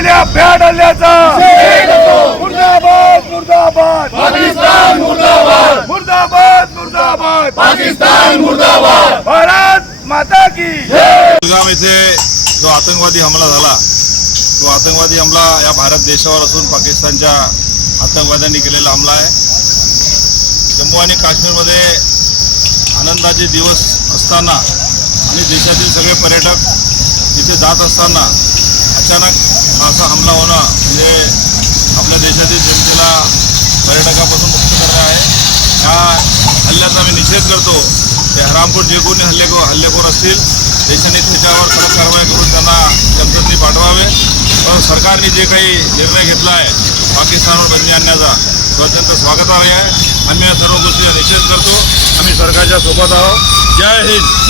केलेल्या भ्याड हल्ल्याचा मुर्दाबाद मुर्दाबाद. पाकिस्तान मुर्दाबाद. मुर्दाबाद मुर्दाबाद. पाकिस्तान मुर्दाबाद. भारत माता की कुलगाम येथे जो आतंकवादी हमला झाला तो आतंकवादी हमला या भारत देशावर असून पाकिस्तानच्या आतंकवाद्यांनी केलेला हमला आहे. जम्मू आणि काश्मीरमध्ये आनंदाचे दिवस असताना आणि देशातील सगळे पर्यटक तिथे जात असताना अचानक असा हमला होणं म्हणजे आपल्या देशातील जनतेला पर्यटकापासून मुक्त करणं आहे. ह्या हल्ल्याचा मी निषेध करतो. ते हरामपूर जे कोणी हल्लेखोर हल्लेखोर असतील देशाने त्याच्यावर कडक कारवाई करून त्यांना जनतेने पाठवावे. पण सरकारने जे काही निर्णय घेतला आहे पाकिस्तानवर बंदी आणण्याचा तो अत्यंत स्वागतार्ह आहे. आम्ही या सर्व गोष्टीचा निषेध करतो. आम्ही सरकारच्या सोबत आहोत. जय हिंद!